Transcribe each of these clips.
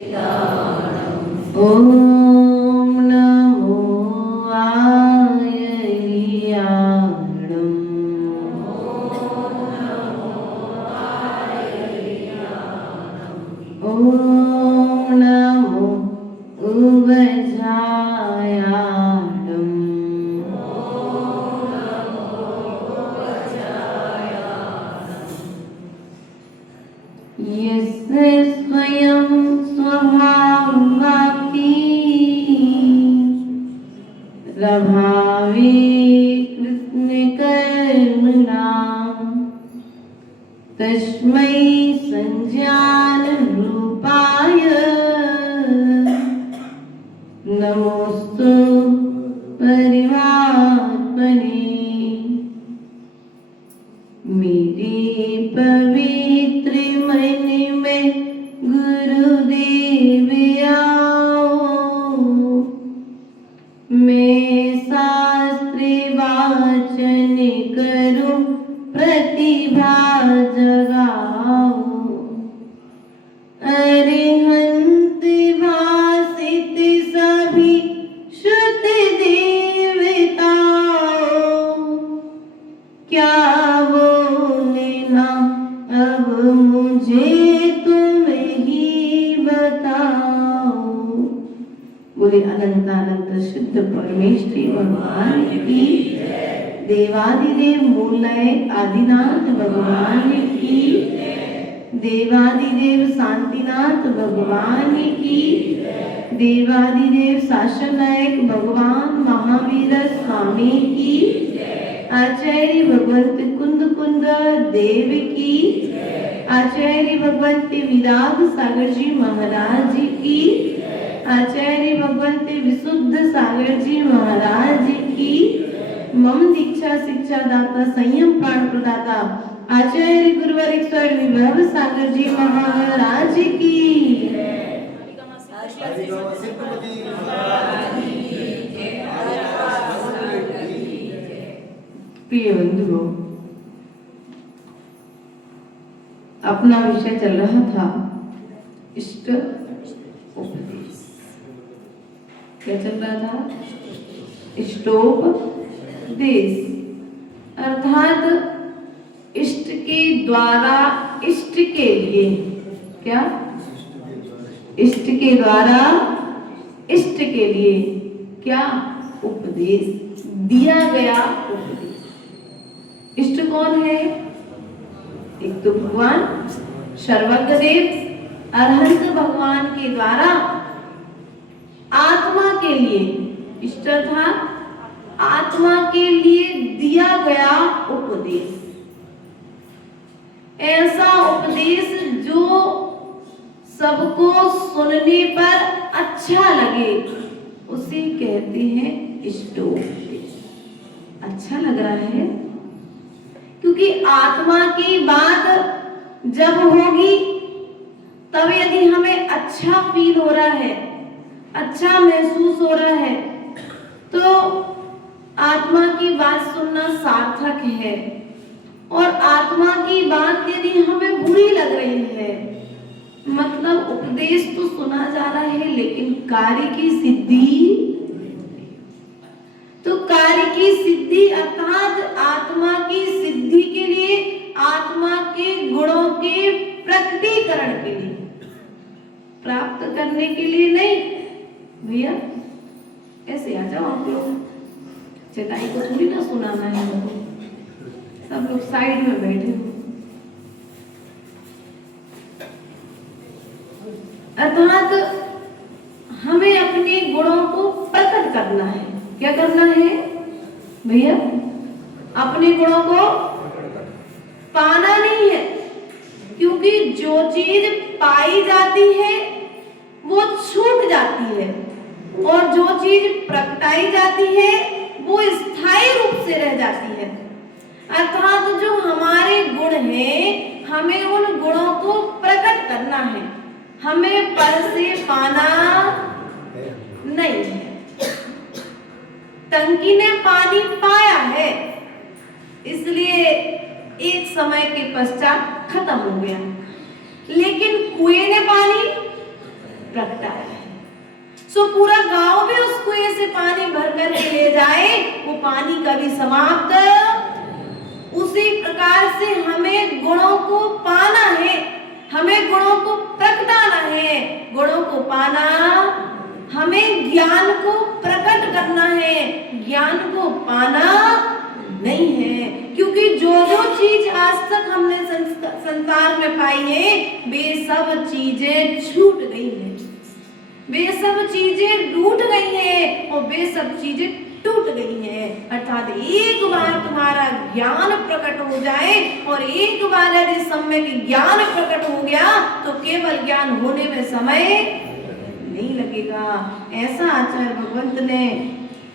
ओम नमो आयर्याणम् ओम नमो उवजायाणम् यस्य स्वयं स्वभाववाप्ती प्रभावे कृष्णकर्मणाम् तस्मै संज्ञानरूपाय नमोस्तु परमात्मने। मेरे पवित्र मन में गुरुदेव आओ, मैं शास्त्र वाचन करूं प्रतिभा जगाओ। अरिहंत भाषित सभी श्रुत देवताओं, क्या बोलना अब मुझे तुम ही बताओ। बोले अनंतानंत शुद्ध परमेश्वरी भगवान की, देवादिदेव मूलय आदिनाथ भगवान की, देवादिदेव शांतिनाथ भगवान की, देवादिदेव शासन नायक भगवान महावीर स्वामी की, आचार्य भगवंत कुंद कुंद देव की, आचार्य भगवंत विराग सागर जी महाराज की, आचार्य भगवंत विशुद्ध सागर जी महाराज की, मम दीक्षा शिक्षा दाता संयम प्राण प्रदाता आचार्य गुरुवर ईश्वर विभव सागर जी महाराज की। प्रिय बंधुओं, अपना विषय चल रहा था इष्ट उपदेश। क्या चल रहा था? इष्टोपदेश, अर्थात इष्ट के द्वारा इष्ट के लिए, क्या? इष्ट के द्वारा इष्ट के लिए क्या? उपदेश दिया गया। उपदेश। इष्ट कौन है? एक तो भगवान सर्वज्ञदेव अरहंत भगवान के द्वारा आत्मा के लिए, इष्ट था आत्मा के लिए दिया गया उपदेश। ऐसा उपदेश जो सबको सुनने पर अच्छा लगे उसे कहते हैं इष्टोपदेश। अच्छा लग रहा है क्योंकि आत्मा की बात जब होगी तब यदि हमें अच्छा फील हो रहा है, अच्छा महसूस हो रहा है, तो आत्मा की बात सुनना सार्थक है। और आत्मा की बात यदि हमें बुरी लग रही है, मतलब उपदेश तो सुना जा रहा है लेकिन कार्य की सिद्धि, तो कार्य की सिद्धि अर्थात आत्मा की सिद्धि के लिए, आत्मा के गुणों के प्रकटीकरण के लिए, प्राप्त करने के लिए नहीं। भैया ऐसे आ जाओ आप लोग, चटाई को थोड़ी ना सुनाना है, सब लोग साइड में बैठे हो। अर्थात हमें अपने गुणों को प्रकट करना है। क्या करना है भैया? अपने गुणों को पाना नहीं है, क्योंकि जो चीज पाई जाती है वो छूट जाती है, और जो चीज प्रकटाई जाती है वो स्थायी रूप से रह जाती है। अर्थात जो हमारे गुण हैं, हमें उन गुणों को प्रकट करना है, हमें पर से पाना नहीं है। टंकी ने पानी पाया है, इसलिए एक समय के पश्चात खत्म हो गया, लेकिन कुएं ने पानी प्रगटाया है। सो पूरा गांव भी उस कुएं से पानी भर कर के ले जाए, वो पानी कभी समाप्त। उसी प्रकार से हमें गुणों को पाना है, हमें गुणों को प्रगटाना है। गुणों को पाना, हमें ज्ञान को प्रकट करना है, ज्ञान को पाना नहीं है। क्योंकि जो जो चीज आज तक हमने संसार में पाई है, वे सब चीजें छूट गई हैं, वे सब चीजें रूठ गई हैं और वे सब चीजें टूट गई हैं। अर्थात एक बार तुम्हारा ज्ञान प्रकट हो जाए और एक बार यदि सम्यक ज्ञान प्रकट हो गया तो केवल ज्ञान होने में समय नहीं लगेगा। ऐसा आचार्य भगवंत ने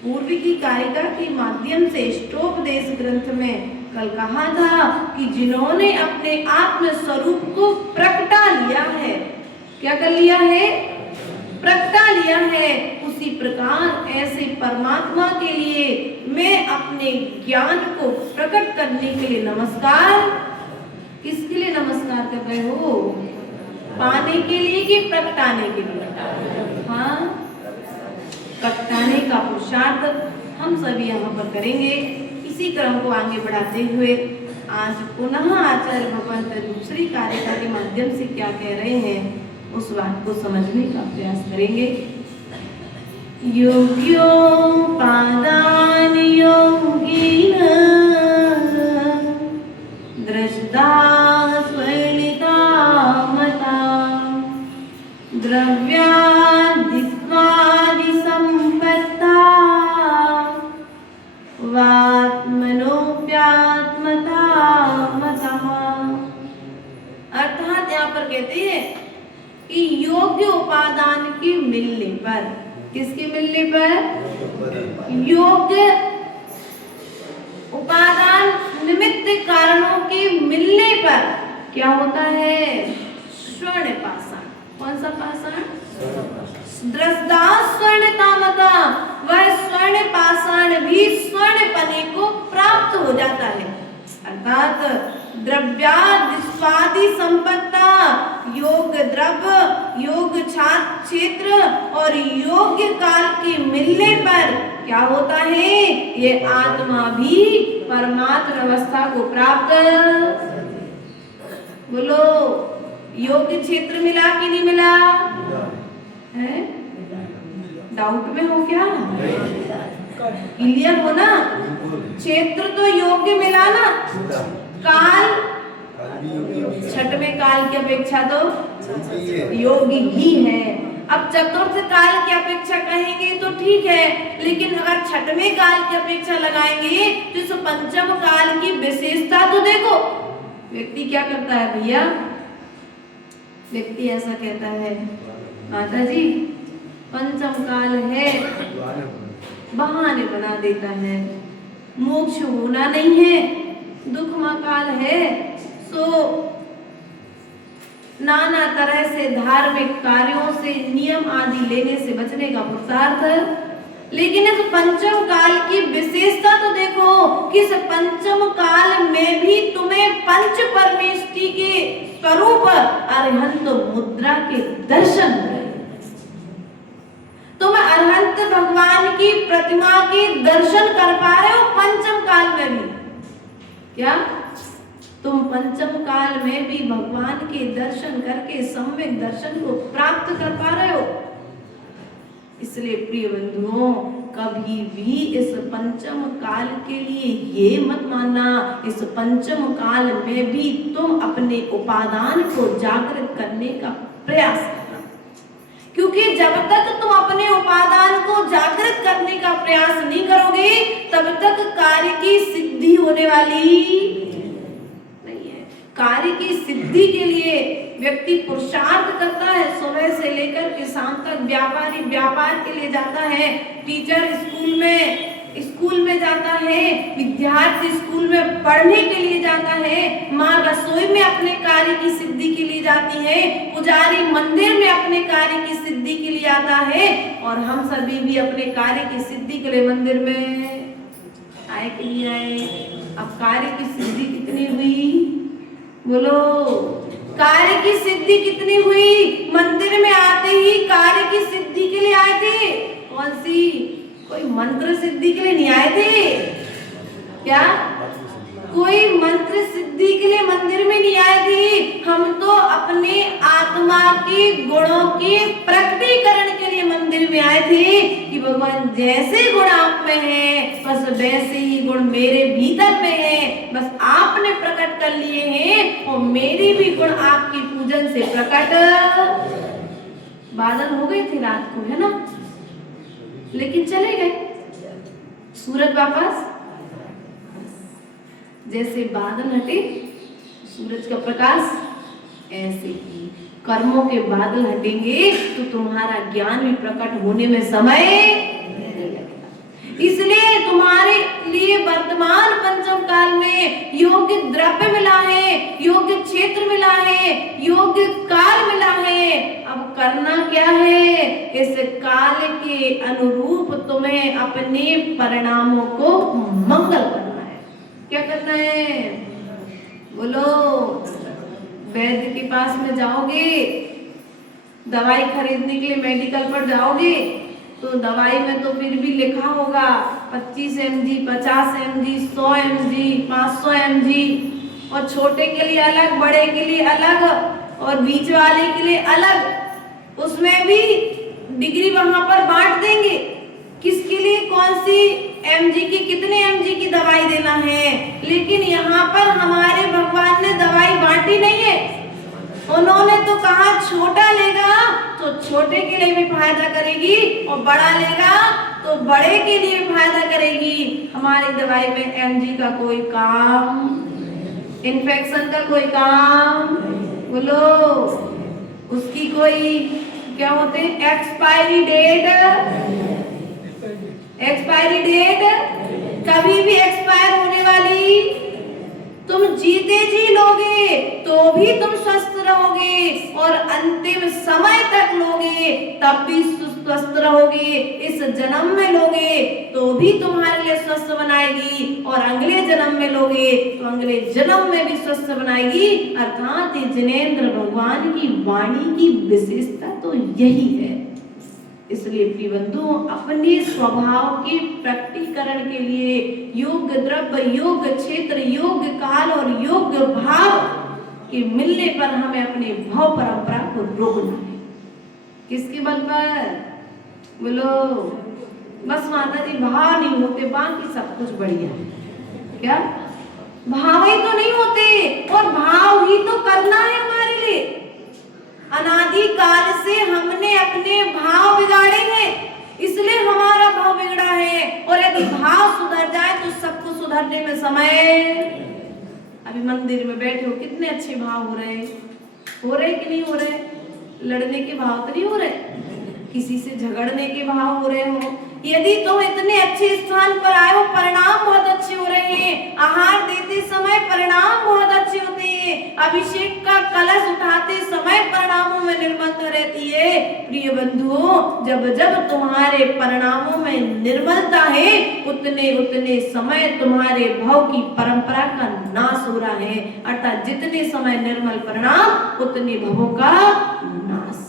पूर्व की कारिका के माध्यम से इष्टोपदेश ग्रंथ में कल कहा था कि जिन्होंने अपने आत्म स्वरूप को प्रकटा लिया है, क्या कर लिया है? प्रकटा लिया है। उसी प्रकार ऐसे परमात्मा के लिए मैं अपने ज्ञान को प्रकट करने के लिए नमस्कार, किसके लिए नमस्कार कर रहे हो? पाने के लिए कि प्रकटाने के लिए? हाँ, प्रकटाने का पुरुषार्थ हम सभी यहाँ पर करेंगे। इसी क्रम को आगे बढ़ाते हुए आज पुनः आचार्य भगवंत दूसरी कारिका के माध्यम से क्या कह रहे हैं उस बात को समझने का प्रयास करेंगे। योग्योपादान योगिन दृष्टा स्वर्णिता मता द्रव्यादित्वादि संपत्ता वात्मनोप्यात्मता मतः। अर्थात यहाँ पर कहते हैं कि योग्य उपादान के मिलने पर, किसके मिलने पर? योग्य उपादान निमित्त कारणों के मिलने पर क्या होता है? स्वर्ण पाषाण। कौन सा पाषाण? दृष्टा स्वर्णतामता, वह स्वर्ण पाषाण भी स्वर्ण पने को प्राप्त हो जाता है। अर्थात द्रव्यादिस्वादि संपत्ता, योग द्रव्य, योग क्षेत्र और योग्य काल के मिलने पर क्या होता है? ये आत्मा भी परमात्म अवस्था को प्राप्त। बोलो, योग क्षेत्र मिला कि नहीं मिला? है? डाउट में हो क्या? क्लियर हो ना? क्षेत्र तो योग्य मिला ना, काल छठवें काल की अपेक्षा तो योगी ही है। अब चतुर्थ काल की अपेक्षा कहेंगे तो ठीक है, लेकिन अगर छठवें काल की अपेक्षा लगाएंगे तो इस पंचम काल की विशेषता तो देखो। व्यक्ति क्या करता है भैया? व्यक्ति ऐसा कहता है, माता जी पंचम काल है, बहाने बना देता है, मोक्ष होना नहीं है, दुखमय काल है, सो नाना तरह से धार्मिक कार्यों से नियम आदि लेने से बचने का पुरुषार्थ। लेकिन इस पंचम काल की विशेषता तो देखो कि इस पंचम काल में भी तुम्हें पंच परमेष्टि के स्वरूप अरहंत मुद्रा के दर्शन हुए। तुम अरहंत भगवान की प्रतिमा के दर्शन कर पा रहे हो पंचम काल में भी। क्या तुम पंचम काल में भी भगवान के दर्शन करके सम्यक दर्शन को प्राप्त कर पा रहे हो? इसलिए प्रिय बंधुओं, कभी भी इस पंचम काल के लिए ये मत मानना, इस पंचम काल में भी तुम अपने उपादान को जागृत करने का प्रयास करना। क्योंकि जब तक तुम अपने उपादान को जागृत करने का प्रयास नहीं करोगे तब तक कार्य की सिद्धि होने वाली नहीं है। कार्य की सिद्धि के लिए व्यक्ति पुरुषार्थ करता है, सुबह से लेकर के शाम तक। व्यापारी व्यापार के लिए जाता है, टीचर स्कूल में जाता है, विद्यार्थी स्कूल में पढ़ने के लिए जाता है, माँ रसोई में अपने कार्य की सिद्धि के लिए जाती है, पुजारी मंदिर में अपने कार्य की सिद्धि के लिए आता है, और हम सभी भी अपने कार्य की सिद्धि के लिए मंदिर में आए कि नहीं आए? अब कार्य की सिद्धि कितनी हुई? बोलो, कार्य की सिद्धि कितनी हुई? मंदिर में आते ही कार्य की सिद्धि के लिए आए थे। कौन सी? कोई मंत्र सिद्धि के लिए नहीं आए थे क्या? कोई मंत्र सिद्धि के लिए मंदिर में नहीं आए थे। हम तो अपने आत्मा के गुणों के प्रकटीकरण के लिए मंदिर में आए थे कि भगवान जैसे गुण आप में है बस वैसे ही गुण मेरे भीतर में है, बस आपने प्रकट कर लिए हैं और मेरे भी गुण आपकी पूजन से प्रकट। बादल हो गए थे रात को, है ना, लेकिन चले गए। सूरज वापस, जैसे बादल हटे सूरज का प्रकाश, ऐसे ही कर्मों के बादल हटेंगे तो तुम्हारा ज्ञान भी प्रकट होने में समय नहीं लगेगा। इसलिए तुम्हारे लिए वर्तमान पंचम काल में योग्य द्रव्य मिला है, योग्य क्षेत्र मिला है, योग्य काल मिला है। अब करना क्या है? इस काल के अनुरूप तुम्हें अपने परिणामों को मंगल करना है। क्या करना है? बोलो। वैद्य के पास में जाओगे, दवाई खरीदने के लिए मेडिकल पर जाओगे तो दवाई में तो फिर भी लिखा होगा 25 mg, 50 mg, 100 mg, 500 mg, और छोटे के लिए अलग, बड़े के लिए अलग और बीच वाले के लिए अलग। उसमें भी डिग्री वहां पर बांट देंगे किसके लिए कौन सी mg की, कितने mg की दवाई देना है। लेकिन यहाँ पर हमारे भगवान ने दवाई बांटी नहीं है। उन्होंने तो कहा छोटा लेगा तो छोटे के लिए भी फायदा करेगी और बड़ा लेगा तो बड़े के लिए भी फायदा करेगी। हमारी दवाई में mg का कोई काम, इन्फेक्शन का कोई काम, बोलो, उसकी कोई क्या होते हैं एक्सपायरी डेट कभी भी एक्सपायर होने वाली। तुम जीते जी लोगे तो भी तुम स्वस्थ रहोगे और अंतिम समय तक लोगे तब भी स्वस्थ रहोगे। इस जन्म में लोगे तो भी तुम्हारे लिए स्वस्थ बनाएगी और अगले जन्म में लोगे तो अगले जन्म में भी स्वस्थ बनाएगी। अर्थात जिनेंद्र भगवान की वाणी की विशेषता तो यही है। इसलिए प्रिय बंधु, अपने स्वभाव के प्रकटीकरण के लिए योग्य द्रव्य, योग्य क्षेत्र, योग्य काल और योग्य भाव के मिलने पर हमें अपने भाव परंपरा को रोकना है। किसके बल पर? बोलो। बस माता जी भाव नहीं होते, बाकी सब कुछ बढ़िया है। क्या भाव ही तो नहीं होते और भाव ही तो करना है हमारे लिए। अनादि काल से हमने अपने भाव बिगाड़े हैं, इसलिए हमारा भाव बिगड़ा है। और यदि भाव सुधर जाए तो सबको सुधरने में समय। अभी मंदिर में बैठे हो, कितने अच्छे भाव हो रहे कि नहीं हो रहे? लड़ने के भाव तो नहीं हो रहे, किसी से झगड़ने के भाव हो रहे हो। यदि तुम इतने अच्छे स्थान पर आए हो, परिणाम बहुत अच्छे हो रहे हैं। आहार देते समय परिणाम बहुत अच्छे होते हैं। अभिषेक का कलश उठाते समय परिणामों में निर्मलता रहती है। प्रिय बंधुओं, जब जब तुम्हारे परिणामों में निर्मलता है उतने उतने समय तुम्हारे भाव की परंपरा का नाश हो रहा है। अर्थात जितने समय निर्मल परिणाम उतने भावों का नाश।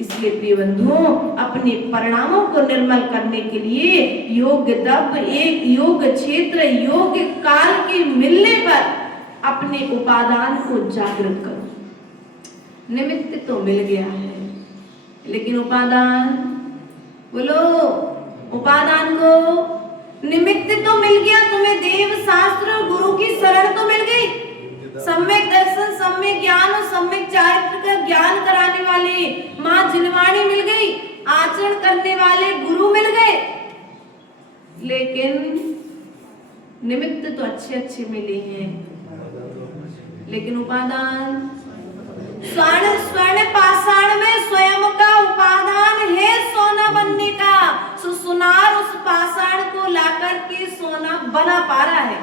इसलिए प्रिय बंधुओं, अपने परिणामों को निर्मल करने के लिए योग्य द्रव्य, एक योग्य क्षेत्र, योग्य काल के मिलने पर अपने उपादान को जागृत करो। निमित्त तो मिल गया है, लेकिन उपादान, बोलो, उपादान को, निमित्त तो मिल गया, तुम्हें देव शास्त्र गुरु की शरण तो मिल गई, सम्यक दर्शन, सम्यक ज्ञान और सम्यक चारित्र का ज्ञान कराने वाली मां जिनवाणी मिल गई, आचरण करने वाले गुरु मिल गए। लेकिन निमित्त तो अच्छे अच्छे मिले हैं, लेकिन उपादान, स्वर्ण पाषाण में स्वयं का उपादान है सोना बनने का। सुनार उस पाषाण को लाकर के सोना बना पा रहा है।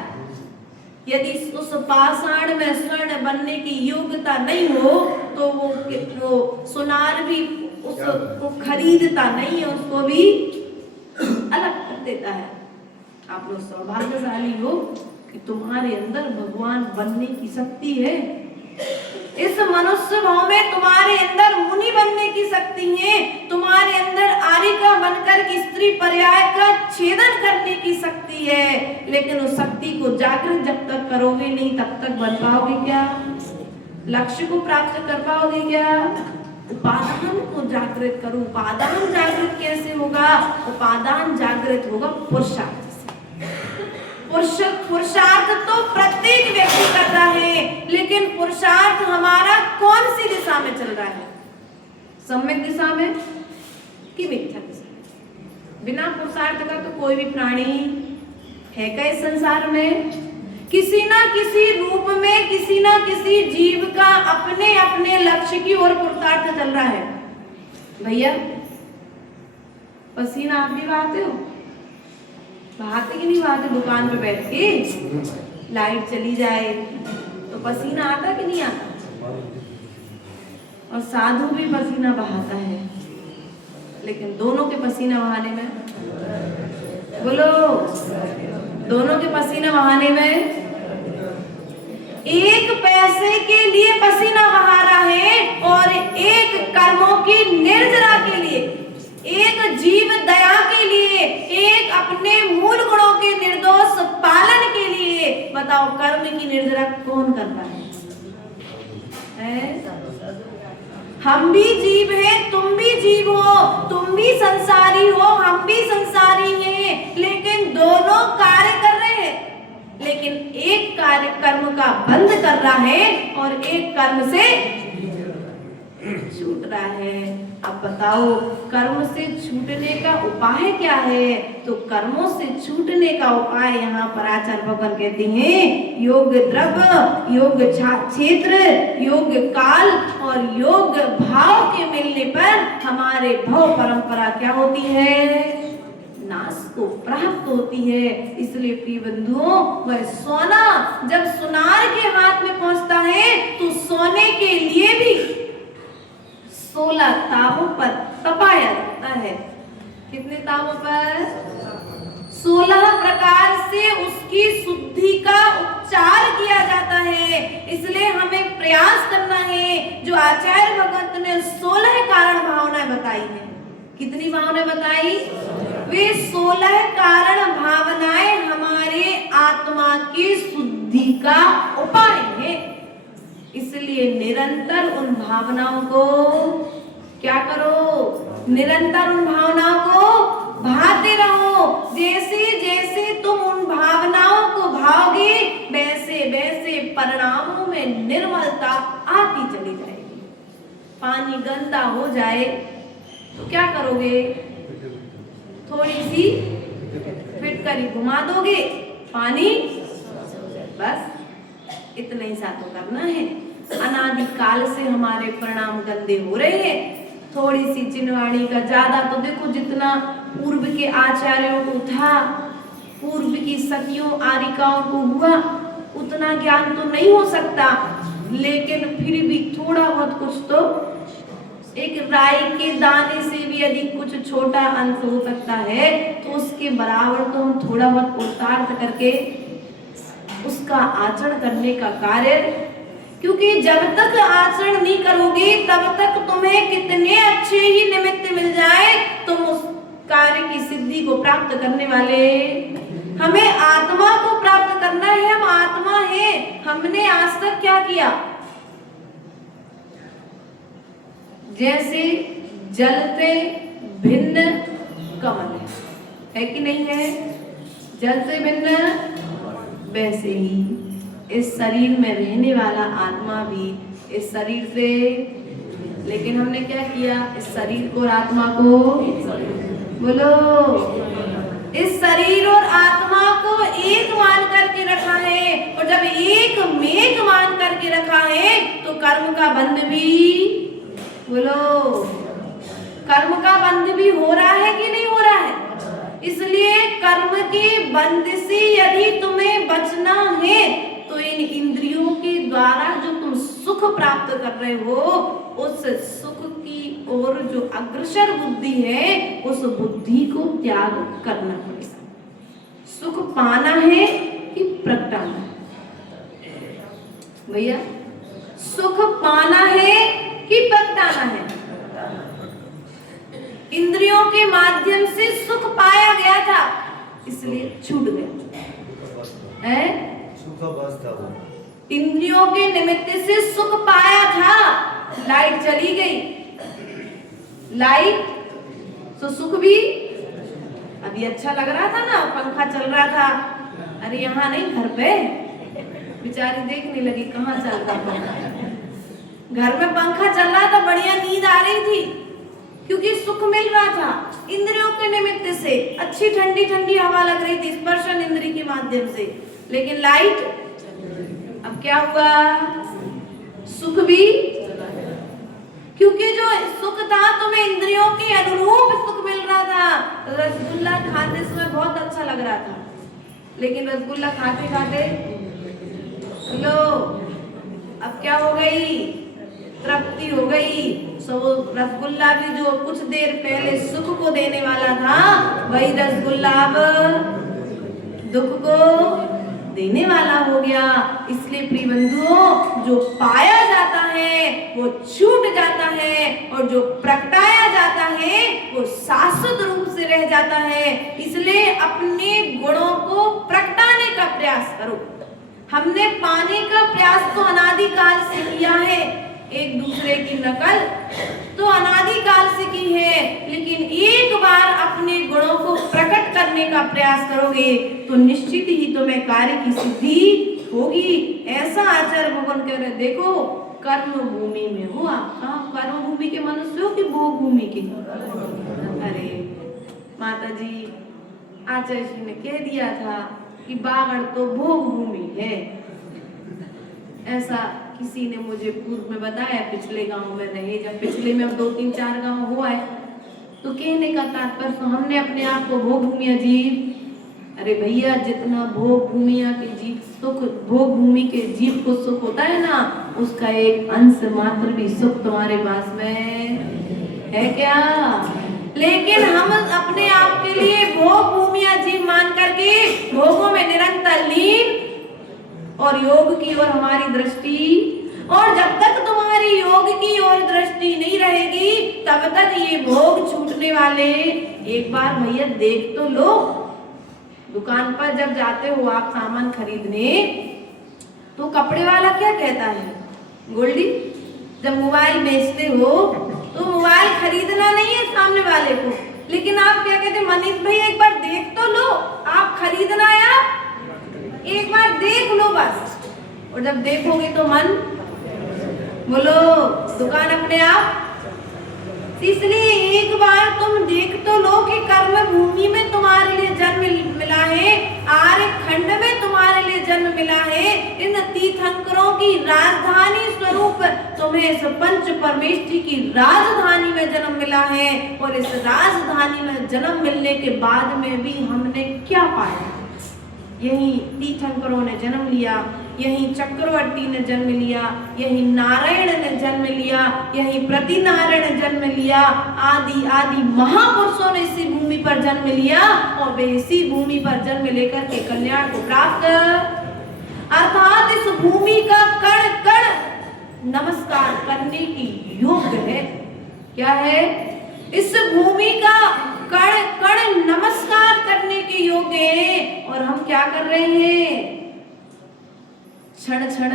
यदि उस पाषाण में स्वर्ण बनने की योग्यता नहीं हो तो वो सुनार भी उसको खरीदता नहीं है, उसको भी अलग कर देता है। आप लोग सौभाग्यशाली हो कि तुम्हारे अंदर भगवान बनने की शक्ति है। इस मनुष्य भाव में तुम्हारे अंदर मुनि बनने की शक्ति है, तुम्हारे अंदर आरिका बनकर की स्त्री पर्याय का छेदन करने की शक्ति है, लेकिन उस शक्ति को जागृत जब तक करोगे नहीं तब तक बन पाओगे क्या? लक्ष्य को प्राप्त कर पाओगे क्या? उपादान को जागृत करो। उपादान जागृत कैसे होगा? उपादान जागृत होगा पुरुषार्थ से। पुरुषार्थ तो प्रत्येक व्यक्ति कर रहा है, लेकिन पुरुषार्थ हमारा कौन सी दिशा में चल रहा है? सम्यक दिशा में कि मिथ्या दिशा में? बिना पुरुषार्थ का तो कोई भी प्राणी है क्या इस संसार में? किसी ना किसी रूप में किसी ना किसी जीव का अपने अपने लक्ष्य की ओर पुरुषार्थ चल रहा है। भैया पसीना आप भी बहाते हो? बहाते कि नहीं बहाते? दुकान पे बैठ के लाइट चली जाए तो पसीना आता कि नहीं आता? और साधु भी पसीना बहाता है, लेकिन दोनों के पसीना बहाने में, बोलो, दोनों के पसीना बहाने में एक पैसे के लिए पसीना बहा रहा है और एक कर्मों की निर्जरा के लिए, एक जीव दया के लिए, एक अपने मूल गुणों के निर्दोष पालन के लिए। बताओ कर्म की निर्जरा कौन कर रहा है? हम भी जीव हैं, तुम भी जीव हो, तुम भी संसारी हो, हम भी संसारी हैं, लेकिन दोनों कार्य कर रहे हैं, लेकिन एक कार्य कर्म का बंध कर रहा है और एक कर्म से छूट रहा है। अब बताओ कर्म से छूटने का उपाय क्या है? तो कर्मों से छूटने का उपाय यहाँ पर आचार्य भगवान कहते हैं योग द्रव्य, योग क्षेत्र, योग काल और योग भाव के मिलने पर हमारे भव परंपरा क्या होती है? नाश को प्राप्त होती है। इसलिए प्रिय बंधुओं, वह सोना जब सुनार के हाथ में पहुंचता है तो सोने के लिए भी 16 तावों पर तपाया जाता है। कितने तावों पर? 16 प्रकार से उसकी शुद्धि का उपचार किया जाता है। इसलिए हमें प्रयास करना है, जो आचार्य भगवत ने 16 कारण भावनाएं बताई है। कितनी भावनाएं बताई? वे 16 कारण भावनाएं हमारे आत्मा की शुद्धि का उपाय है। इसलिए निरंतर उन भावनाओं को क्या करो? निरंतर उन भावनाओं को भाते रहो। जैसे जैसे तुम उन भावनाओं को भाओगे, वैसे वैसे परिणामों में निर्मलता आती चली जाएगी। पानी गंदा हो जाए तो क्या करोगे? थोड़ी सी फिटकरी घुमा दोगे, पानी बस इतना ही सा तो करना है। अनादि काल से हमारे परिणाम गंदे हो रहे हैं। थोड़ी सी चिन्हवाणी का ज्यादा तो देखो, जितना पूर्व के आचार्यों को था, पूर्व की सतियों आरिकाओं को हुआ, उतना ज्ञान तो नहीं हो सकता, लेकिन फिर भी थोड़ा बहुत कुछ तो, एक राई के दाने से भी यदि कुछ छोटा अंश हो सकता है तो उसके बराबर तो हम थोड़ा बहुत पुरुषार्थ करके उसका आचरण करने का कार्य, क्योंकि जब तक आचरण नहीं करोगे तब तक तुम्हें कितने अच्छे ही निमित्त मिल जाए, तुम उस कार्य की सिद्धि को प्राप्त करने वाले। हमें आत्मा को प्राप्त करना है, हम आत्मा है। हमने आज तक क्या किया? जैसे जल से भिन्न कमल है कि नहीं है? जल से भिन्न, वैसे ही इस शरीर में रहने वाला आत्मा भी इस शरीर से, लेकिन हमने क्या किया? इस शरीर को और आत्मा को, बोलो, इस शरीर और आत्मा को एक मान करके रखा है। और जब एक मेघ मान करके रखा है तो कर्म का बंध भी, बोलो, कर्म का बंध भी हो रहा है कि नहीं हो रहा है? इसलिए कर्म के बंध से यदि तुम्हें बचना है तो इन इंद्रियों के द्वारा जो तुम सुख प्राप्त कर रहे हो, उस सुख की ओर जो अग्रसर बुद्धि है, उस बुद्धि को त्याग करना पड़ेगा। सुख पाना है कि प्रगटाना है? भैया, सुख पाना है कि प्रगटाना है? इंद्रियों के माध्यम से सुख पाया गया था, इसलिए छूट गया है। इंद्रियों के निमित्त से सुख पाया था, लाइट चली गई, लाइट तो सुख भी। अभी अच्छा लग रहा था ना, पंखा चल रहा था, अरे यहाँ नहीं घर पे, बेचारी देखने लगी कहाँ चलता पंखा। घर में पंखा चल रहा था, बढ़िया नींद आ रही थी, क्योंकि सुख मिल रहा था इंद्रियों के निमित्त से। अच्छी ठंडी ठंडी हवा लग रही थी स्पर्शन इंद्री के माध्यम से। लेकिन लाइट, अब क्या हुआ? सुख भी, क्योंकि जो सुख था तुम्हें इंद्रियों के अनुरूप सुख मिल रहा था। रसगुल्ला खाते समय बहुत अच्छा लग रहा था, लेकिन रसगुल्ला खाते खाते लो, अब क्या हो गई? तृप्ति हो गई। सो रसगुल्ला भी जो कुछ देर पहले सुख को देने वाला था, वही रसगुल्ला अब दुख को देने वाला हो गया। इसलिए प्रिय बंधुओं, जो पाया जाता है वो छूट जाता है, और जो प्रगटाया जाता है वो शाश्वत रूप से रह जाता है। इसलिए अपने गुणों को प्रगटाने का प्रयास करो। हमने पाने का प्रयास तो अनादिकाल से किया है, एक दूसरे की नकल तो अनादिकाल से की है, लेकिन एक बार अपने गुणों को प्रकट करने का प्रयास करोगे तो निश्चित ही तुम्हें कार्य की सिद्धि होगी। ऐसा आचार्य भगवान कह रहे, देखो कर्म भूमि में हो आप। कहाँ कर्म भूमि के मनुष्य हो कि भोग भूमि के? अरे माता जी, आचार्य जी ने कह दिया था कि बागड़ तो भोग भूमि है। ऐसा किसी ने मुझे पूर्व में बताया, पिछले गांव में रहे, जब पिछले में अब 2-3-4 गांव हुआ है, तो कहने का तात्पर्य तो हमने अपने आप को भोग भूमिया जीव। अरे भैया, जितना भोग भूमिया के जीव सुख, भोग भूमि के जीव को सुख होता है ना, उसका एक अंश मात्र भी सुख तुम्हारे पास में है क्या? लेकिन हम अपने आप के लिए भोग भूमिया जीव मान करके भोगों में निरंतर लीन, और योग की ओर हमारी दृष्टि, और जब तक तुम्हारी योग की ओर दृष्टि नहीं रहेगी तब तक ये भोग छूटने वाले। एक बार भैया देख तो लो, दुकान पर जब जाते हो आप सामान खरीदने, तो कपड़े वाला क्या कहता है? गोल्डी, जब मोबाइल बेचते हो तो मोबाइल खरीदना नहीं है सामने वाले को, लेकिन आप क्या कहते? मनीष भैया एक बार देख तो लो, आप खरीदना है, आप एक बार देख लो बस। और जब देखोगे तो मन, बोलो, दुकान अपने आप। इसलिए एक बार तुम देख तो लो कि कर्म भूमि में तुम्हारे लिए जन्म मिला है, आर्य खंड में तुम्हारे लिए जन्म मिला है, इन तीर्थंकरों की राजधानी स्वरूप तुम्हें इस पंच परमेष्ठी की राजधानी में जन्म मिला है। और इस राजधानी में जन्म मिलने के बाद में भी हमने क्या पाया? यही तीर्थंकरों ने जन्म लिया, यही चक्रवर्ती ने जन्म लिया, यही नारायण ने जन्म लिया, यही प्रतिनारायण ने जन्म लिया, आदि आदि महापुरुषों ने इसी भूमि पर जन्म लिया, और वे इसी भूमि पर जन्म लेकर के कल्याण को प्राप्त, अर्थात इस भूमि का कण कण नमस्कार करने की योग्य है। क्या है? इस भूमि का कण कण नमस्कार करने के योग्य है। और हम क्या कर रहे हैं? क्षण क्षण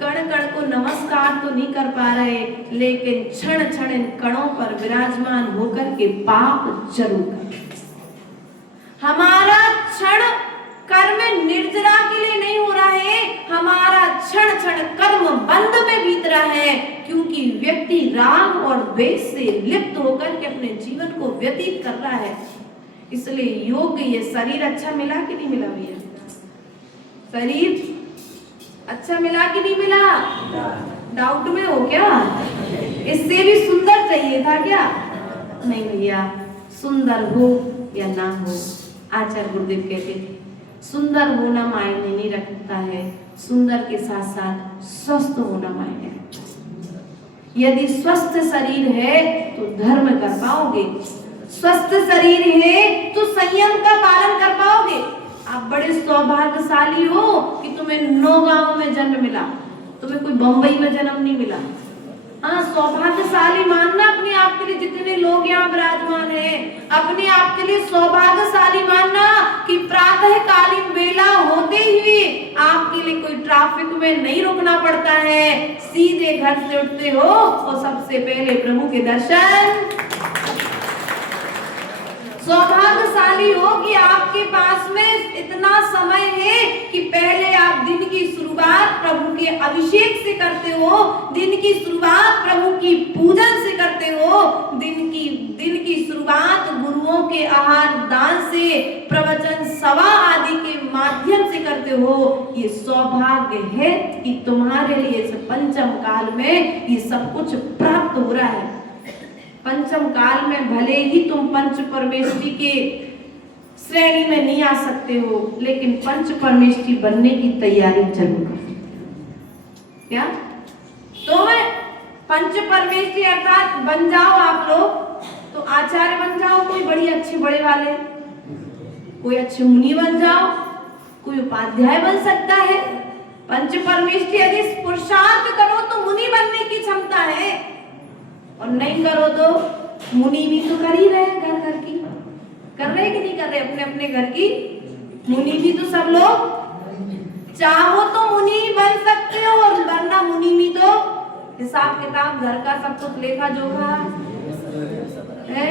कण कण को नमस्कार तो नहीं कर पा रहे, लेकिन क्षण क्षण इन कणों पर विराजमान होकर के पाप जरूर कर। हमारा क्षण कर्म निर्जरा के लिए नहीं हो रहा है, हमारा क्षण क्षण कर्म बंध में बीत रहा है, क्योंकि व्यक्ति राग और द्वेष से लिप्त होकर के अपने जीवन को व्यतीत कर रहा है। इसलिए योग, ये शरीर अच्छा मिला कि नहीं मिला भैया? शरीर अच्छा मिला कि नहीं मिला? डाउट में हो क्या? इससे भी सुंदर चाहिए था क्या? नहीं भैया, सुंदर हो या ना हो, आचार्य गुरुदेव कहते थे सुंदर होना मायने नहीं रखता है, सुंदर के साथ साथ स्वस्थ होना मायने रखता है। यदि स्वस्थ शरीर है तो धर्म कर पाओगे, स्वस्थ शरीर है तो संयम का पालन कर पाओगे। आप बड़े सौभाग्यशाली हो कि तुम्हें 9 गांवों में जन्म मिला, तुम्हें कोई बंबई में जन्म नहीं मिला। हाँ, सौभाग्यशाली मानना अपने आप के लिए, जितने लोग यहाँ विराजमान हैं, अपने आप के लिए सौभाग्यशाली मानना कि प्रातः कालीन बेला होते ही आपके लिए कोई ट्रैफिक में नहीं रुकना पड़ता है, सीधे घर से उठते हो और सबसे पहले प्रभु के दर्शन। सौभाग्यशाली हो कि आपके पास में इतना समय है कि पहले आप दिन की शुरुआत प्रभु के अभिषेक से करते हो, दिन की शुरुआत प्रभु की पूजन से करते हो, दिन की शुरुआत गुरुओं के आहार दान से, प्रवचन सभा आदि के माध्यम से करते हो। ये सौभाग्य है कि तुम्हारे लिए इस पंचम काल में ये सब कुछ प्राप्त हो रहा है। पंचम काल में भले ही तुम पंच परमेष्ठी के श्रेणी में नहीं आ सकते हो, लेकिन पंच परमेष्ठी बनने की तैयारी जरूर करो। क्या तो मैं पंच परमेष्ठी अर्थात बन जाओ आप लोग, तो आचार्य बन जाओ, कोई बड़ी अच्छे बड़े वाले, कोई अच्छे मुनि बन जाओ, कोई उपाध्याय बन सकता है। पंच परमेष्ठी यदि पुरुषार्थ करो तो मुनि बनने की क्षमता है, और नहीं करो तो मुनि भी तो कर ही रहे हैं, घर घर की कर रहे कि नहीं कर रहे, अपने अपने घर की मुनि भी तो सब लोग चाहो तो मुनि बन सकते हो, और वरना मुनि भी तो हिसाब किताब घर का सब कुछ लेखा जोखा है,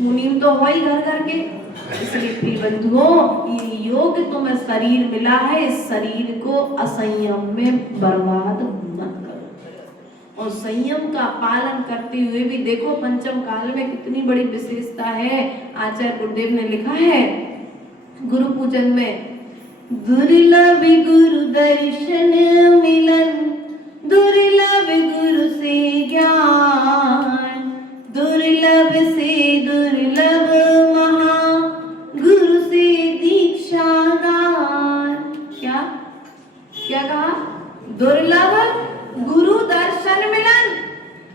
मुनि तो हो ही घर घर के। इसलिए प्रिय बंधुओं, ये योग तुम्हें शरीर मिला है, इस शरीर को असंयम में बर्बाद मत करो, और संयम का पालन करते हुए भी देखो पंचम काल में कितनी बड़ी विशेषता है। आचार्य गुरुदेव ने लिखा है गुरु पूजन में, दुर्लभ गुरु दर्शन मिलन, दुर्लभ गुरु से ज्ञान, दुर्लभ से दुर्लभ महा गुरु से दीक्षा दान। क्या क्या कहा? दुर्लभ गुरु दर्शन मिलन।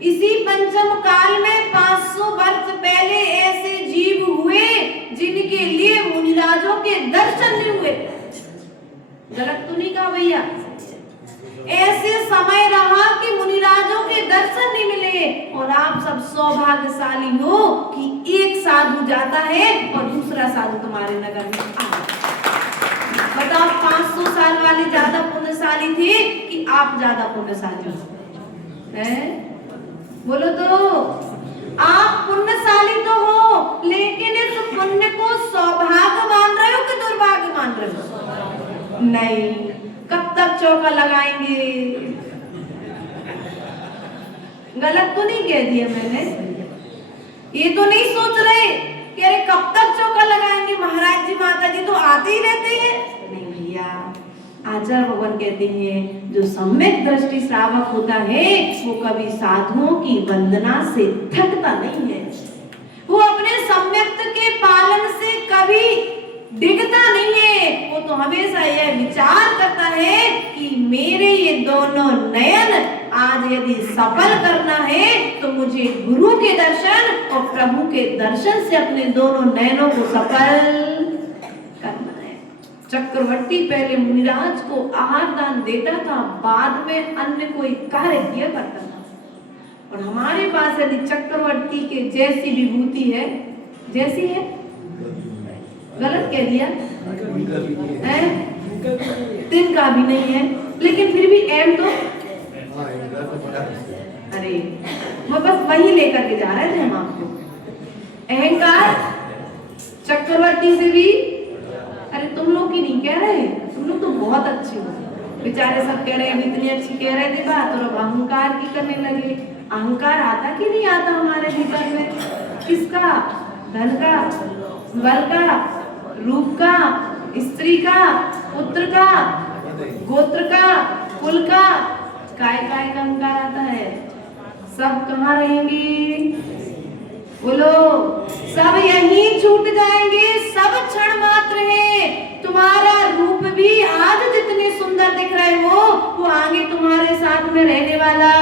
इसी पंचम काल में 500 वर्ष पहले ऐसे जीव हुए जिनके लिए मुनिराजों के दर्शन नहीं हुए। गलत तो नहीं कहा भैया? ऐसे समय रहा कि मुनिराजों के दर्शन नहीं मिले, और आप सब सौभाग्यशाली हो कि एक साधु जाता है और दूसरा साधु तुम्हारे नगर में आता है। बताओ 500 साल वाले ज्यादा पुण्यशाली थे कि आप ज्यादा पुण्यशाली हैं? बोलो तो। आप पुण्यशाली तो हो, लेकिन इस पुण्य को सौभाग्य मान रहे हो कि दुर्भाग्य मान रहे हो? नहीं। कब तक चौका लगाएंगे? गलत तो नहीं कह दिया मैंने? ये तो नहीं सोच रहे कि अरे कब तक चौका लगाएंगे, महाराज जी माता जी तो आते ही रहते हैं। नहीं भैया, आचार्य भगवान कहते हैं जो सम्यक दृष्टि श्रावक होता है वो कभी साधुओं की वंदना से थकता नहीं है, वो अपने सम्यक के पालन से कभी डिगता नहीं है। वो तो हमेशा यह विचार करता है कि मेरे ये दोनों नयन आज यदि सफल करना है तो मुझे गुरु के दर्शन और प्रभु के दर्शन से अपने दोनों नयनों को सफल करना है। चक्रवर्ती पहले मुनिराज को आहार दान देता था, बाद में अन्य कोई कार्य किया करता था। और हमारे पास यदि चक्रवर्ती के जैसी विभूति है, जैसी है, गलत कह दिया है, तिनका भी नहीं है, लेकिन फिर भी एम तो, अरे वो बस वही लेकर के जा रहे थे हम आपको। अहंकार चक्रवर्ती से भी, अरे तुम लोग की नहीं कह रहे, तुम लोग तो बहुत अच्छे हो। बेचारे सब कह रहे हैं इतनी अच्छी कह रहे थे बात, और अब अहंकार की करने लगे। अहंकार आता कि नहीं आता हमारे भीतर में? किसका? धन का, बल का, रूप का, स्त्री का, पुत्र का, गोत्र का, कुल का, काय काय का अहंकार आता है। सब कहाँ रहेंगे? बोलो। सब यहीं छूट जाएंगे, सब क्षण मात्र है। तुम्हारा रूप भी आज जितने सुंदर दिख रहे हो वो आगे तुम्हारे साथ में रहने वाला,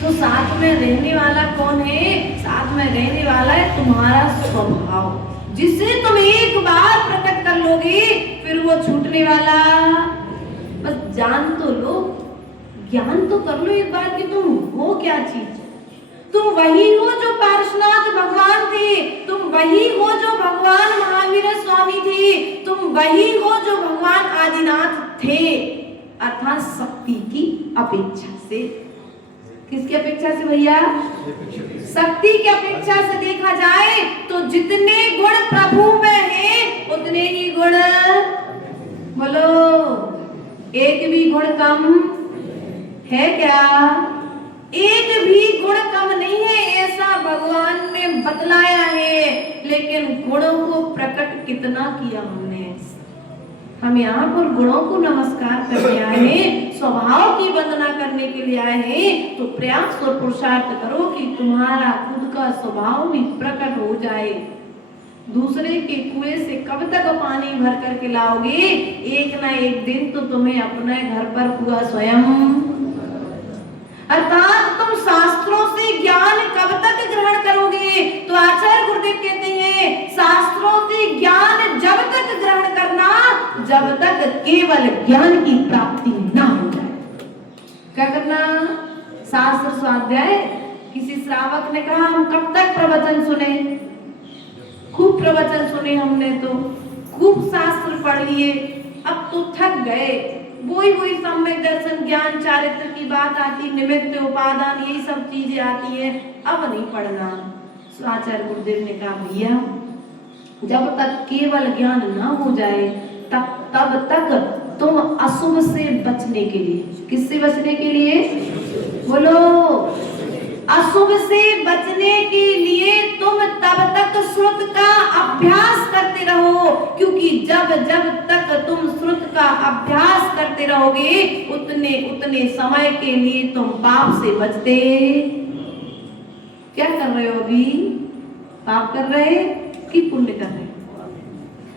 तो साथ में रहने वाला कौन है? साथ में रहने वाला है तुम्हारा स्वभाव, जिसे तुम एक बार प्रकट कर लोगे फिर वो छूटने वाला, बस जान तो लो, ज्ञान तो कर लो एक बार कि तुम हो क्या चीज। तुम वही हो जो पार्श्वनाथ भगवान थे, तुम वही हो जो भगवान महावीर स्वामी थे, तुम वही हो जो भगवान आदिनाथ थे, अर्थात शक्ति की अपेक्षा से। किसकी अपेक्षा से भैया? शक्ति की अपेक्षा से देखा जाए तो जितने गुण प्रभु में हैं उतने ही गुण, बोलो, एक भी गुण कम है क्या? एक भी गुण कम नहीं है, ऐसा भगवान ने बतलाया है। लेकिन गुणों को प्रकट कितना किया हमने। हम यहाँ पर गुणों को नमस्कार करने आए हैं, स्वभाव की वंदना करने के लिए आए हैं। तो प्रयास और पुरुषार्थ करो कि तुम्हारा खुद का स्वभाव भी प्रकट हो जाए। दूसरे के कुएं से कब तक पानी भर करके लाओगे? एक ना एक दिन तो तुम्हें अपने घर पर कुआं स्वयं, अर्थात तुम शास्त्रों से ज्ञान कब तक ग्रहण करोगे? तो आचार्य गुरुदेव कहते हैं शास्त्रों से ज्ञान जब तक ग्रहण करना जब तक केवल ज्ञान की प्राप्ति ना हो जाए। क्या करना? शास्त्र स्वाध्याय। किसी श्रावक ने कहा हम कब तक प्रवचन सुने? खूब प्रवचन सुने हमने, तो खूब शास्त्र पढ़ लिए, अब तो थक गए। वही सम्यक दर्शन, ज्ञान, चारित्र की बात आती, निमित्त, उपादान, यही सब चीजें आती है, अब नहीं पढ़ना। आचार्य गुरुदेव ने कहा भैया जब तक केवल ज्ञान ना हो जाए तब तक तुम अशुभ से बचने के लिए, किससे बचने के लिए? बोलो, अशुभ से बचने के लिए तुम तब तक श्रुत का अभ्यास करते रहो, क्योंकि जब जब तक तुम श्रुत का अभ्यास करते रहोगे उतने समय के लिए तुम पाप से बचते। क्या कर रहे हो अभी? पाप कर रहे कि पुण्य कर रहे?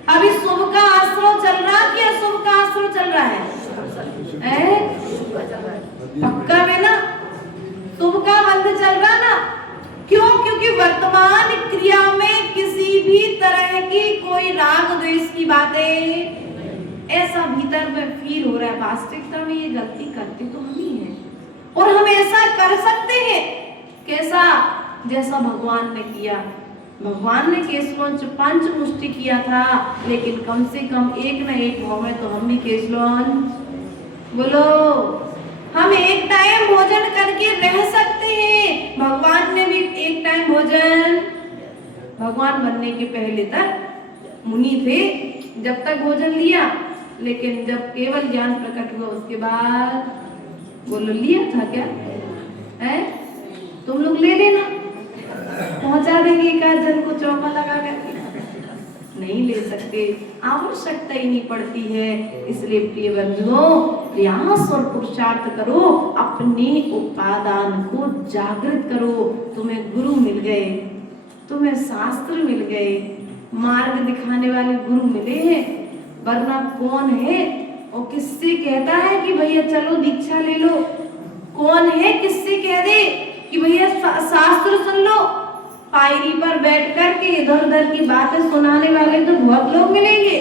अभी शुभ का आश्रय चल रहा कि अशुभ का आश्रय चल रहा है? पक्का में ना शुभ का बंध चल रहा ना? क्यों? क्योंकि वर्तमान क्रिया में किसी भी तरह की कोई राग द्वेष की बातें, ऐसा भीतर में फील हो रहा है। वास्तविकता में ये गलती करते तो हम ही हैं, और हम ऐसा कर सकते हैं। कैसा? जैसा भगवान ने किया। भगवान ने केसलोंच पंच मुष्टि किया था, लेकिन कम से कम एक न एक भाव में तो हम भी केसलोंच, बोलो, हम एक टाइम भोजन करके रह सकते हैं। भगवान ने भी एक टाइम भोजन, भगवान बनने के पहले तक मुनि थे, जब तक भोजन लिया, लेकिन जब केवल ज्ञान प्रकट हुआ उसके बाद, बोलो, लिया था क्या? है? तुम लोग ले लेना, पहुंचा देंगे एक आध जन को चौका लगा करके। नहीं ले सकते, आवश्यकता ही नहीं पड़ती है। इसलिए प्रिय बंधुओं, प्रयास और पुरुषार्थ करो, अपने उपादान को जागृत करो। तुम्हें गुरु मिल गए, तुम्हें शास्त्र मिल गए, मार्ग दिखाने वाले गुरु मिले हैं, वरना कौन है और किससे कहता है कि भैया चलो दीक्षा ले लो? कौन है किससे कह दे कि भैया शास्त्र सुन लो? पायरी पर बैठ कर के इधर उधर की बातें सुनाने वाले तो बहुत लोग मिलेंगे।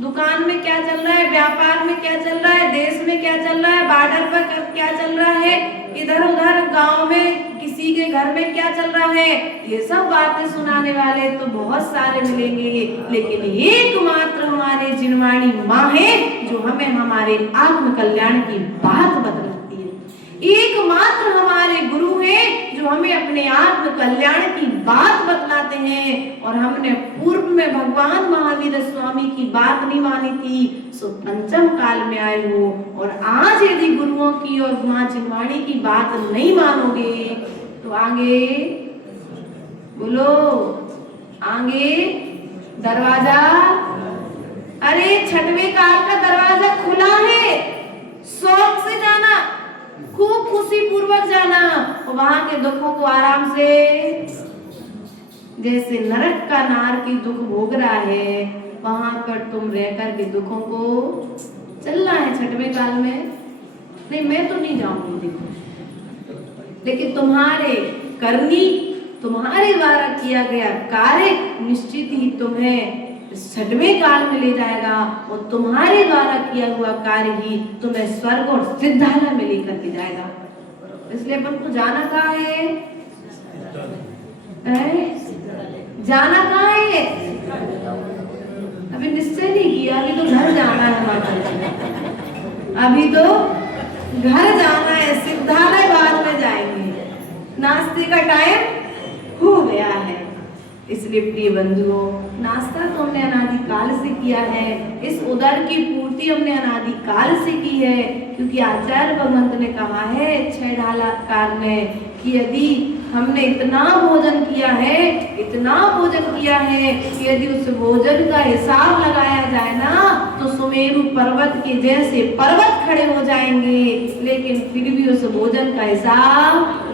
दुकान में क्या चल रहा है, व्यापार में क्या चल रहा है, देश में क्या चल रहा है, बॉर्डर पर क्या चल रहा है, इधर उधर गांव में किसी के घर में क्या चल रहा है, ये सब बातें सुनाने वाले तो बहुत सारे मिलेंगे। लेकिन एकमात्र हमारे जिनवाणी माँ है जो हमें हमारे आत्म कल्याण की बात बतलाती है। एकमात्र हमारे गुरु हैं जो हमें अपने आत्म कल्याण की बात बतलाते हैं। और हमने पूर्व में भगवान महावीर स्वामी की बात नहीं मानी थी, सो पंचम काल में आए हो, और आज यदि गुरुओं की और माँ जिनवाणी की बात नहीं मानोगे तो आगे, बोलो, आगे दरवाजा, अरे छठवें काल का दरवाजा खुला है, शौक से जाना, खूब खुशी पूर्वक जाना, वहां के दुखों को आराम से, जैसे नरक का नार की दुख भोग रहा है, वहां पर तुम रह कर के दुखों को चलना है। छठवें काल में नहीं, मैं तो नहीं जाऊंगी, देखो, लेकिन तुम्हारे करनी तुम्हारे द्वारा किया गया कार्य निश्चित ही तुम्हें 6वें काल में ले जाएगा और तुम्हारे द्वारा किया हुआ कार्य ही तुम्हें स्वर्ग और सिद्धालय में लेकर के जाएगा। इसलिए अपन को जाना कहाँ है? जाना कहाँ है? अभी निश्चय नहीं किया, अभी तो घर जाना है माता जी, अभी तो घर जाना है, सिद्धालय बाद में जाएंगे, नाश्ते का टाइम हो गया है। इसलिए प्रिय बंधुओं, नाश्ता तो हमने अनादि काल से किया है, इस उदर की पूर्ति हमने अनादि काल से की है, क्योंकि आचार्य भगवंत ने कहा है 6 ढाला काल में कि यदि हमने इतना भोजन किया है, इतना भोजन किया है कि यदि उस भोजन का हिसाब लगाया जाए ना तो सुमेरु पर्वत के जैसे पर्वत खड़े हो जाएंगे, लेकिन फिर भी उस भोजन का हिसाब,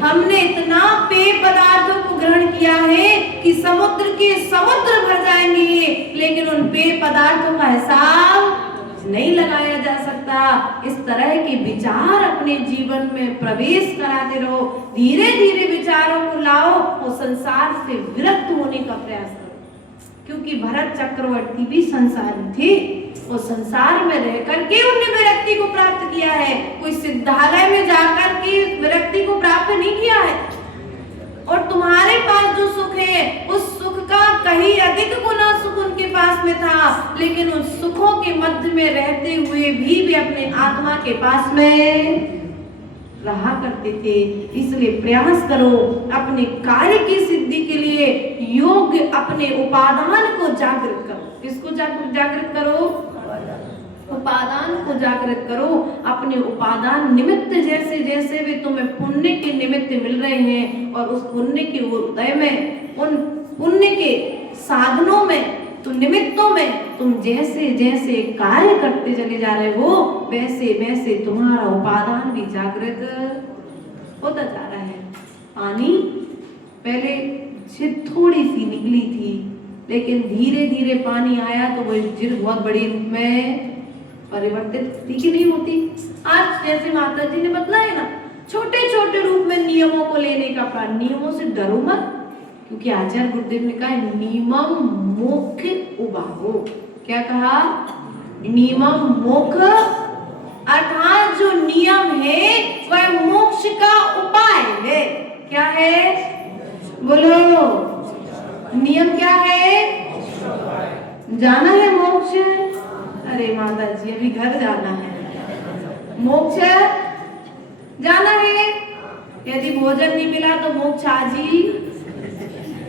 हमने इतना पेय पदार्थों को ग्रहण किया है कि समुद्र के समुद्र भर जाएंगे, लेकिन उन पेय पदार्थों का हिसाब नहीं लगाया जा सकता। इस तरह के विचार अपने जीवन में प्रवेश कराते रहो, धीरे धीरे विचारों को लाओ और संसार से विरक्त होने का प्रयास करो, क्योंकि भरत चक्रवर्ती भी संसारी थे और संसार में रह करके उन्हें विरक्ति को प्राप्त किया है, कोई सिद्धालय में जाकर के विरक्ति को प्राप्त नहीं किया है। और तुम्हारे पास जो सुख है उस सुख का कहीं अधिक गुना सुख उनके पास में था, लेकिन उन सुखों के मध्य में रहते हुए भी वे अपने आत्मा के पास में रहा करते थे। इसलिए प्रयास करो अपने कार्य की सिद्धि के लिए योग्य अपने उपादान को जागृत करो। किसको जागृत करो? उपादान को जागृत करो। अपने उपादान निमित्त जैसे जैसे वे तुम्हें पुण्य के निमित्त मिल रहे हैं और उस पुण्य के उदय में, उन पुण्य के साधनों में, तो निमित्तों में तुम जैसे जैसे कार्य करते चले जा रहे हो वैसे वैसे तुम्हारा उपादान भी जागृत होता जा रहा है। पानी पहले झिर थोड़ी सी निकली थी, लेकिन धीरे धीरे पानी आया तो वो झिर बहुत बड़ी रूप में परिवर्तित थी कि नहीं होती। आज जैसे माता जी ने बतलाया ना, छोटे छोटे रूप में नियमों को लेने का प्राण, नियमों से डरो मत, क्योंकि आचार्य गुरुदेव ने कहा नियमम मोक्ष उबाहो। क्या कहा? नियमम मोक्ष, अर्थात जो नियम है वह मोक्ष का उपाय है। क्या है? बोलो, नियम क्या है? जाना है मोक्ष। अरे माता जी अभी घर जाना है, मोक्ष जाना है। यदि भोजन नहीं मिला तो मोक्ष आज ही,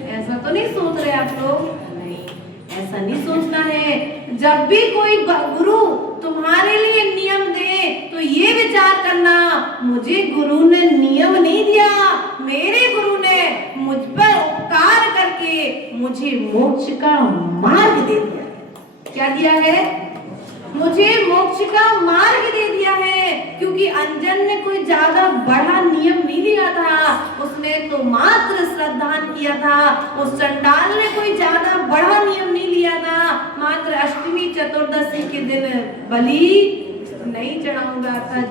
ऐसा तो नहीं सोच रहे आप लोग? नहीं, ऐसा नहीं सोचना है। जब भी कोई गुरु तुम्हारे लिए नियम दे तो ये विचार करना, मुझे गुरु ने नियम नहीं दिया, मेरे गुरु ने मुझ पर उपकार करके मुझे मोक्ष का मार्ग दे दिया। क्या दिया है? मुझे मोक्ष का मार्ग दे दिया है, क्योंकि अंजन ने कोई ज्यादा बड़ा नियम नहीं दिया था, उसने तो मात्र श्रद्धान किया था। उस चंडाल ने कोई ज्यादा बड़ा नियम नहीं लिया था, मात्र अष्टमी चतुर्दशी के दिन बलि नहीं चढ़ाऊंगा था,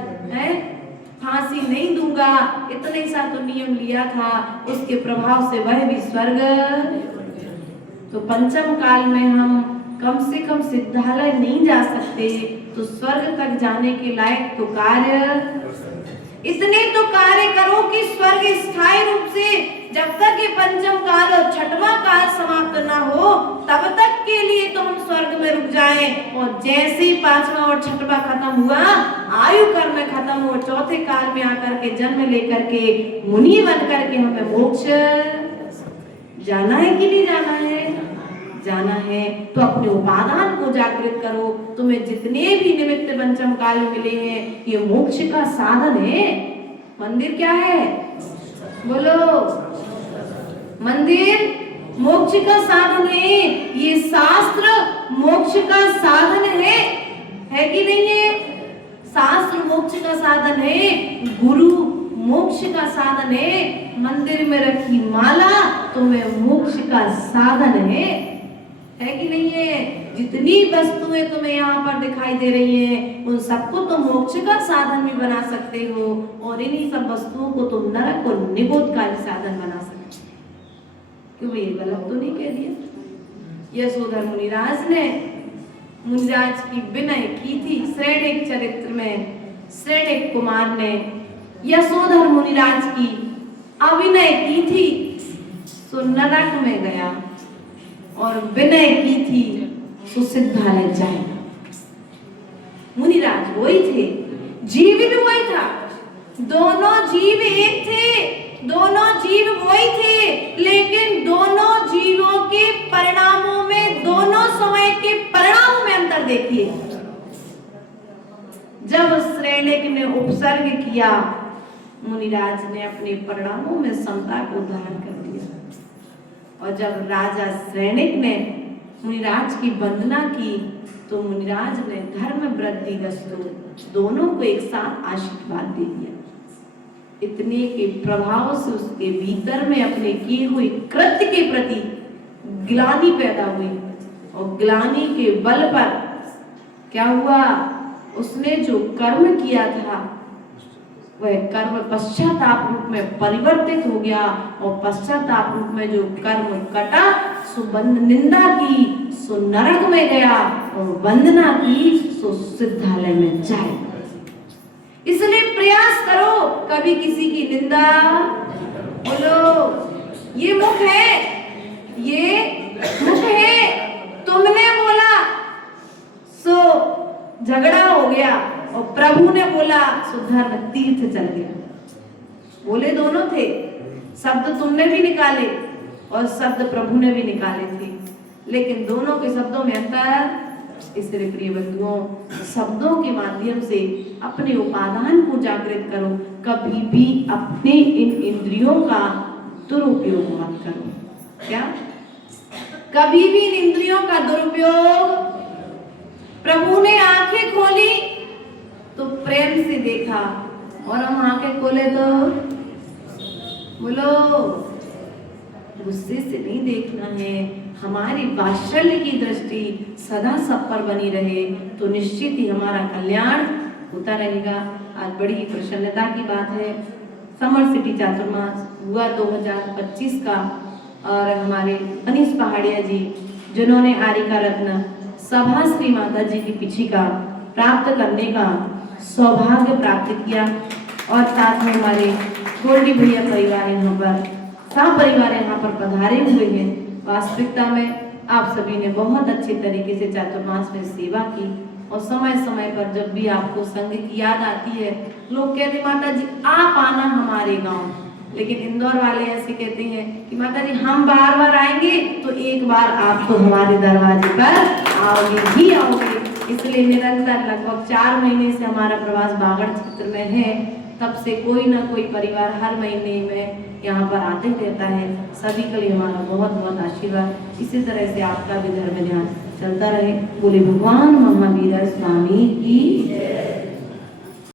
फांसी नहीं दूंगा, इतने सा तो नियम लिया था। उसके प्रभाव से वह भी स्वर्ग, तो पंचम काल में हम कम से कम सिद्धालय नहीं जा सकते, तो स्वर्ग तक जाने के लायक तो कार्य, इतने तो कार्य करो कि स्वर्ग स्थायी रूप से, जब तक ये पंचम काल और 6वां काल समाप्त ना हो तब तक के लिए तो हम स्वर्ग में रुक जाएं, और जैसे ही 5वां और 6वां खत्म हुआ, आयु कर्म खत्म हो, 4थे काल में आकर के जन्म लेकर के मुनि बन करके हमें मोक्ष जाना है कि नहीं जाना है? जाना है। तो अपने उपादान को जागृत करो। तुम्हें जितने भी निमित्त पंचम काल मिले हैं ये मोक्ष का साधन है। मंदिर क्या है? बोलो, मंदिर मोक्ष का साधन है। ये शास्त्र मोक्ष का साधन है कि नहीं है? शास्त्र मोक्ष का साधन है, गुरु मोक्ष का साधन है, मंदिर में रखी माला तुम्हें मोक्ष का साधन है कि नहीं है? जितनी वस्तुएं तुम्हें यहाँ पर दिखाई दे रही हैं उन सबको तो मोक्ष का साधन भी बना सकते हो, और इन्हीं सब वस्तुओं को तुम नरक और निबोध का साधन बना सकते हो। कि वो ये गलत तो नहीं कह दिया। यशोधर मुनिराज ने मुनिराज की विनय की थी। श्रेणिक चरित्र में श्रेणिक कुमार ने यशोधर मुनिराज की अभिनय की थी, सो नरक में गया, और विनय की थी सो सिद्धालय जाएगा। मुनिराज वही थे, जीव भी वही था, दोनों जीव एक थे, दोनों जीव वही थे, लेकिन दोनों जीवों के परिणामों में, दोनों समय के परिणामों में अंतर देखिए। जब श्रेणिक ने उपसर्ग किया, मुनिराज ने अपने परिणामों में समता को धारण कर दिया, और जब राजा श्रेणिक ने मुनिराज की वंदना की तो मुनिराज ने धर्म वृद्धि वस्तु दोनों को एक साथ आशीर्वाद दे दिया। इतने के प्रभाव से उसके भीतर में अपने किए हुए कृत्य के प्रति ग्लानि पैदा हुई, और ग्लानि के बल पर क्या हुआ, उसने जो कर्म किया था वह कर्म पश्चाताप रूप में परिवर्तित हो गया, और पश्चाताप रूप में जो कर्म कटा सो निंदा की सो नरक में गया, और वंदना की सो सिद्धालय में जाए। इसलिए प्रयास करो, कभी किसी की निंदा बोलो ये मुख है, ये मुख है, तुमने बोला सो झगड़ा हो गया, और प्रभु ने बोला सो धर्म तीर्थ चल गया। बोले दोनों थे, शब्द तुमने भी निकाले और शब्द प्रभु ने भी निकाले थे, लेकिन दोनों के शब्दों में अंतर। इसलिए प्रिय बंधुओं, शब्दों के माध्यम से अपने उपादान को जागृत करो, कभी भी अपने इन इंद्रियों का दुरुपयोग मत करो। क्या? कभी भी इन इंद्रियों का दुरुपयोग। प्रभु ने आंखें खोली तो प्रेम से देखा, और हम आंखें खोले तो बोलो गुस्से से नहीं देखना है। हमारी वात्सल्य की दृष्टि सदा सब पर बनी रहे तो निश्चित ही हमारा कल्याण होता रहेगा। आज बड़ी प्रसन्नता की बात है, समर सिटी चातुर्मास हुआ 2025 का, और हमारे अनीस पहाड़िया जी जिन्होंने आरिका रत्न सभा श्री माता जी की पिछिका प्राप्त करने का सौभाग्य प्राप्त किया, और साथ में हमारे गोल्डी भैया परिवार यहाँ पर, सब परिवार यहाँ पर पधारे हुए हैं। वास्तविकता में आप सभी ने बहुत अच्छे तरीके से चातुर्मास में सेवा की, और समय समय पर जब भी आपको संघ की याद आती है, लोग कहते माता जी आप आना हमारे गांव, लेकिन इंदौर वाले ऐसे कहते हैं कि माता जी हम बार बार आएंगे तो एक बार आप तो हमारे दरवाजे पर आओगे ही आओगे। इसलिए निरंतर लगभग 4 महीने से हमारा प्रवास बागड़ क्षेत्र में है, तब से कोई ना कोई परिवार हर महीने में यहाँ पर आते रहता है। सभी के लिए हमारा बहुत बहुत आशीर्वाद। इसी तरह से आपका भी धर्म ध्यान चलता रहे। बोले भगवान महावीर स्वामी की।